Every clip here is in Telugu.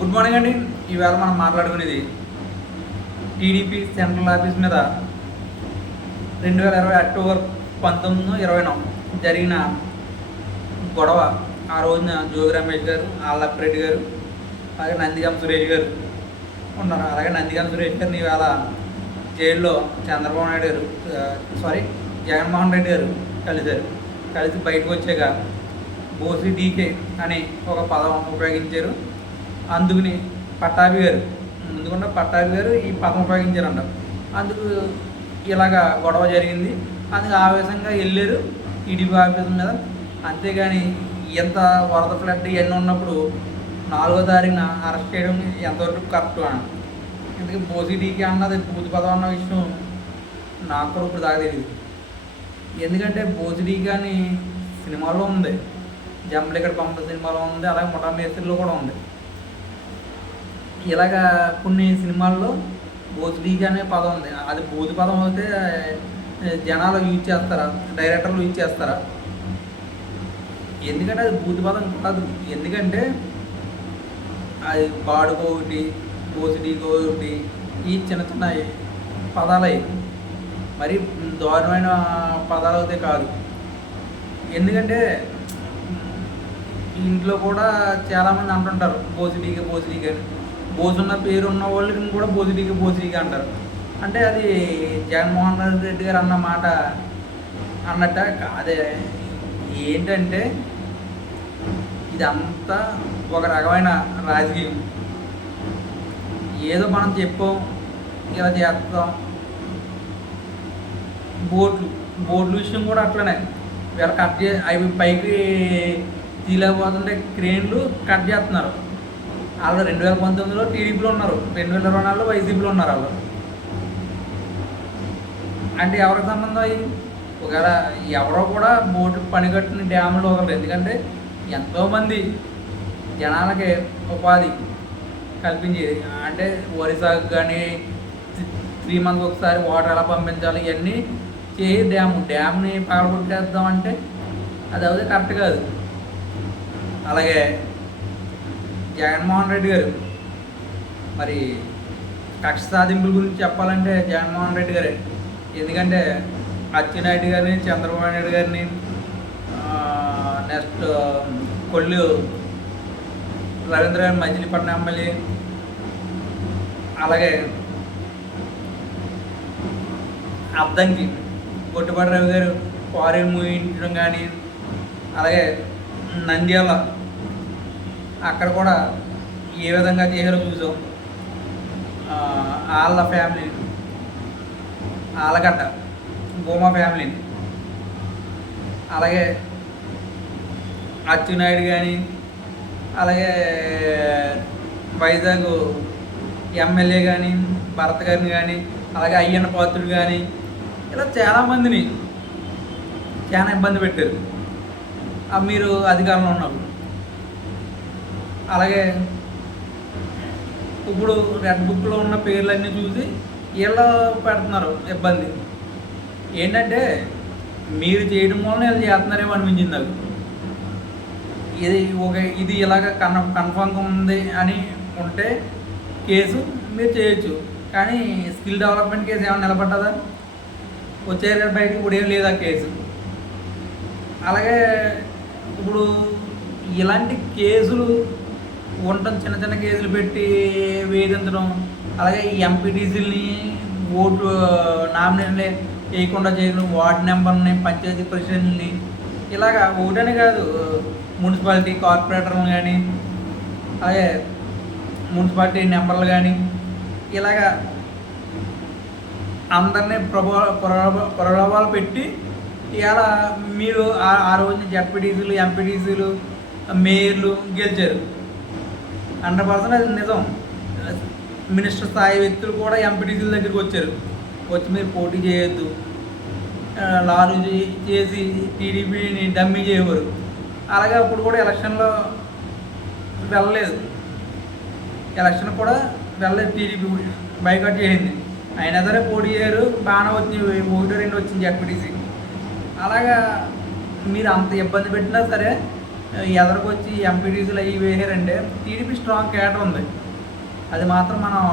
గుడ్ మార్నింగ్ అండి. ఈవేళ మనం మాట్లాడుకునేది టీడీపీ సెంట్రల్ ఆఫీస్ మీద 2020 అక్టోబర్ 19, 20 జరిగిన గొడవ. ఆ రోజున జోగి రమేష్ గారు, ఆళ్ళప్రెడ్డి గారు, అలాగే నందిగామ సురేష్ గారు ఉన్నారు. అలాగే నందిగామ సురేష్ గారిని ఈవేళ జైల్లో చంద్రబాబు నాయుడు గారు జగన్మోహన్ రెడ్డి గారు కలిసి బయటకు వచ్చాక బోసి డీకే అని ఒక పదం ఉపయోగించారు. అందుకుని పట్టాభి గారు ఈ పదం ఉపయోగించారంట. అందుకు ఇలాగా గొడవ జరిగింది. అందుకు ఆవేశంగా వెళ్ళారు టీడీపీ ఆఫీస్ మీద. అంతేగాని ఎంత వరద ఫ్లడ్ ఇవన్నీ ఉన్నప్పుడు 4వ తారీఖున అరెస్ట్ చేయడం ఎంతవరకు కరెక్ట్ అని. ఎందుకంటే బోసిడీకి అన్నది బూత్ పదం అన్న విషయం నాకు కూడా ఇప్పుడు దాకా తెలియదు. ఎందుకంటే బోసిడీకి అని సినిమాలో ఉంది, జంబలికడ పంప సినిమాలో ఉంది, అలాగే ముఠా మేస్త్రిలో కూడా ఉంది. ఇలాగా కొన్ని సినిమాల్లో బోసిడీకి అనే పదం ఉంది. అది బూత్ పదం అయితే జనాలు యూజ్ చేస్తారా, డైరెక్టర్లు యూజ్ చేస్తారా? ఎందుకంటే అది బూత్ పదం కాదు. ఎందుకంటే అది బాడుకో ఒకటి, బోసిడీకో ఒకటి, ఈ చిన్న చిన్న పదాలు మరి దారుణమైన పదాలు అయితే కాదు. ఎందుకంటే ఇంట్లో కూడా చాలామంది అంటుంటారు బోసిడీకి అని. బోసున్న పేరు ఉన్న వాళ్ళకి కూడా బోసిడీకి అంటారు. అంటే అది జగన్మోహన్ రెడ్డి గారు అన్న మాట అన్నట్ట కాదే. ఏంటంటే ఇదంతా ఒక రకమైన రాజకీయం. ఏదో మనం చెప్పాం, ఇలా చేస్తాం. బోర్డుల విషయం కూడా అట్లనే. వీళ్ళు అవి పైకి తీలేకపోతుంటే క్రేన్లు కట్ చేస్తున్నారు. వాళ్ళు 2019లో టీడీపీలో ఉన్నారు, 2024లో వైసీపీలో ఉన్నారు. వాళ్ళు అంటే ఎవరికి సంబంధం అయ్యి? ఒకవేళ ఎవరో కూడా బోటు పనిగట్టిన డ్యాములు ఒకరు. ఎందుకంటే ఎంతోమంది జనాలకి ఉపాధి కల్పించేది. అంటే వరి సాగు కానీ 3 months ఒకసారి వాటర్ ఎలా పంపించాలి ఇవన్నీ చేయి డ్యామ్ని పగలగొట్టేద్దామంటే అది అవుతే కరెక్ట్ కాదు. అలాగే జగన్మోహన్ రెడ్డి గారు మరి కక్ష సాధింపుల గురించి చెప్పాలంటే జగన్మోహన్ రెడ్డి గారే. ఎందుకంటే అచ్చెన్నాయుడు గారిని, చంద్రబాబు నాయుడు గారిని, నెక్స్ట్ కొల్లు రవీంద్ర గారి మజిలీపట్నం ఎమ్మెల్యే, అలాగే అద్దంకి గొట్టుపాటి రవి గారు ఫారిన్ మూయించడం కానీ, అలాగే నంద్యాల అక్కడ కూడా ఏ విధంగా చేయాలో చూసాం. వాళ్ళ ఫ్యామిలీని, ఆలగడ్డ భూమా ఫ్యామిలీని, అలాగే అచ్చెన్నాయుడు కానీ, అలాగే వైజాగ్ ఎమ్మెల్యే కానీ భరత్ గారిని కానీ, అలాగే అయ్యన్న పాత్రుడు కానీ, ఇలా చాలామందిని చాలా ఇబ్బంది పెట్టారు మీరు అధికారంలో ఉన్నప్పుడు. అలాగే ఇప్పుడు రెడ్ బుక్లో ఉన్న పేర్లన్నీ చూసి వీళ్ళు పెడుతున్నారు ఇబ్బంది. ఏంటంటే మీరు చేయడం వల్ల వీళ్ళు చేస్తున్నారేమో అనిపించింది నాకు. ఇది ఇలాగ కన్ఫర్మ్గా ఉంది అని ఉంటే కేసు మీరు చేయొచ్చు. కానీ స్కిల్ డెవలప్మెంట్ కేసు ఏమైనా నిలబడ్డదా? వచ్చే బయటకు ఇప్పుడు ఏం లేదా కేసు. అలాగే ఇప్పుడు ఇలాంటి కేసులు ఉండటం, చిన్న చిన్న కేసులు పెట్టి వేధించడం, అలాగే ఎంపీటీసీలని ఓటు నామినేషన్లే వేయకుండా చేయడం, వార్డు నెంబర్ని, పంచాయతీ ప్రెసిడెంట్ని, ఇలాగా ఒకటని కాదు, మున్సిపాలిటీ కార్పొరేటర్లు కానీ, అలాగే మున్సిపాలిటీ నెంబర్లు కానీ, ఇలాగా అందరినీ ప్రలోభాలు పెట్టి ఇలా మీరు ఆ రోజున జడ్పీటీసీలు, ఎంపీటీసీలు, మేయర్లు గెలిచారు. 100% అది నిజం. మినిస్టర్ స్థాయి వ్యక్తులు కూడా ఎంపీటీసీల దగ్గరికి వచ్చి మీరు పోటీ చేయొద్దు, లాలు చేసి టీడీపీని డమ్మీ చేయవారు. అలాగే అప్పుడు కూడా ఎలక్షన్లో వెళ్ళలేదు, టీడీపీ బైకాట్ చేసింది. అయినా సరే పోటీ చేయరు, బాగానే వచ్చింది, 1-2 వచ్చింది జడ్పీటీసీ. అలాగా మీరు అంత ఇబ్బంది పెట్టినా సరే ఎదరికొచ్చి ఎంపీటీసీలు అవి వేసారంటే టీడీపీ స్ట్రాంగ్ క్యాడర్ ఉంది. అది మాత్రం మనం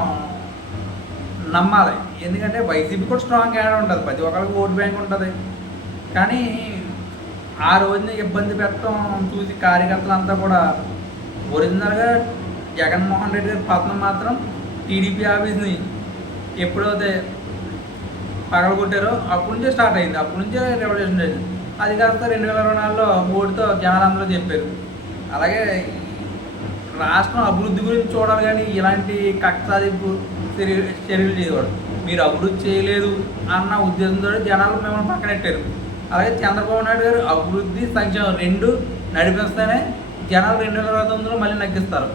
నమ్మాలి. ఎందుకంటే వైసీపీ కూడా స్ట్రాంగ్ క్యాడర్ ఉంటుంది, ప్రతి ఒక్కరికి ఓట్ బ్యాంక్ ఉంటుంది. కానీ ఆ రోజున ఇబ్బంది పెట్టడం చూసి కార్యకర్తలంతా కూడా ఒరిజినల్గా జగన్మోహన్ రెడ్డి గారి పతనం మాత్రం టీడీపీ ఆఫీస్ని ఎప్పుడైతే పగలగొట్టారో అప్పటి నుంచే స్టార్ట్ అయింది, అప్పటి నుంచే రెవల్యూషన్ అయింది. అది కాస్త 2024లో ఓటుతో జనాలందరూ చెప్పారు. అలాగే రాష్ట్రం అభివృద్ధి గురించి చూడాలి, కానీ ఇలాంటి కక్ష సాధింపు చర్యలు చేయకూడదు. మీరు అభివృద్ధి చేయలేదు అన్న ఉద్దేశంతో జనాలు మిమ్మల్ని పక్కనెట్టారు. అలాగే చంద్రబాబు నాయుడు గారు అభివృద్ధి సంక్షేమం రెండు నడిపిస్తేనే జనాలు 2029లో మళ్ళీ నగ్గిస్తారు.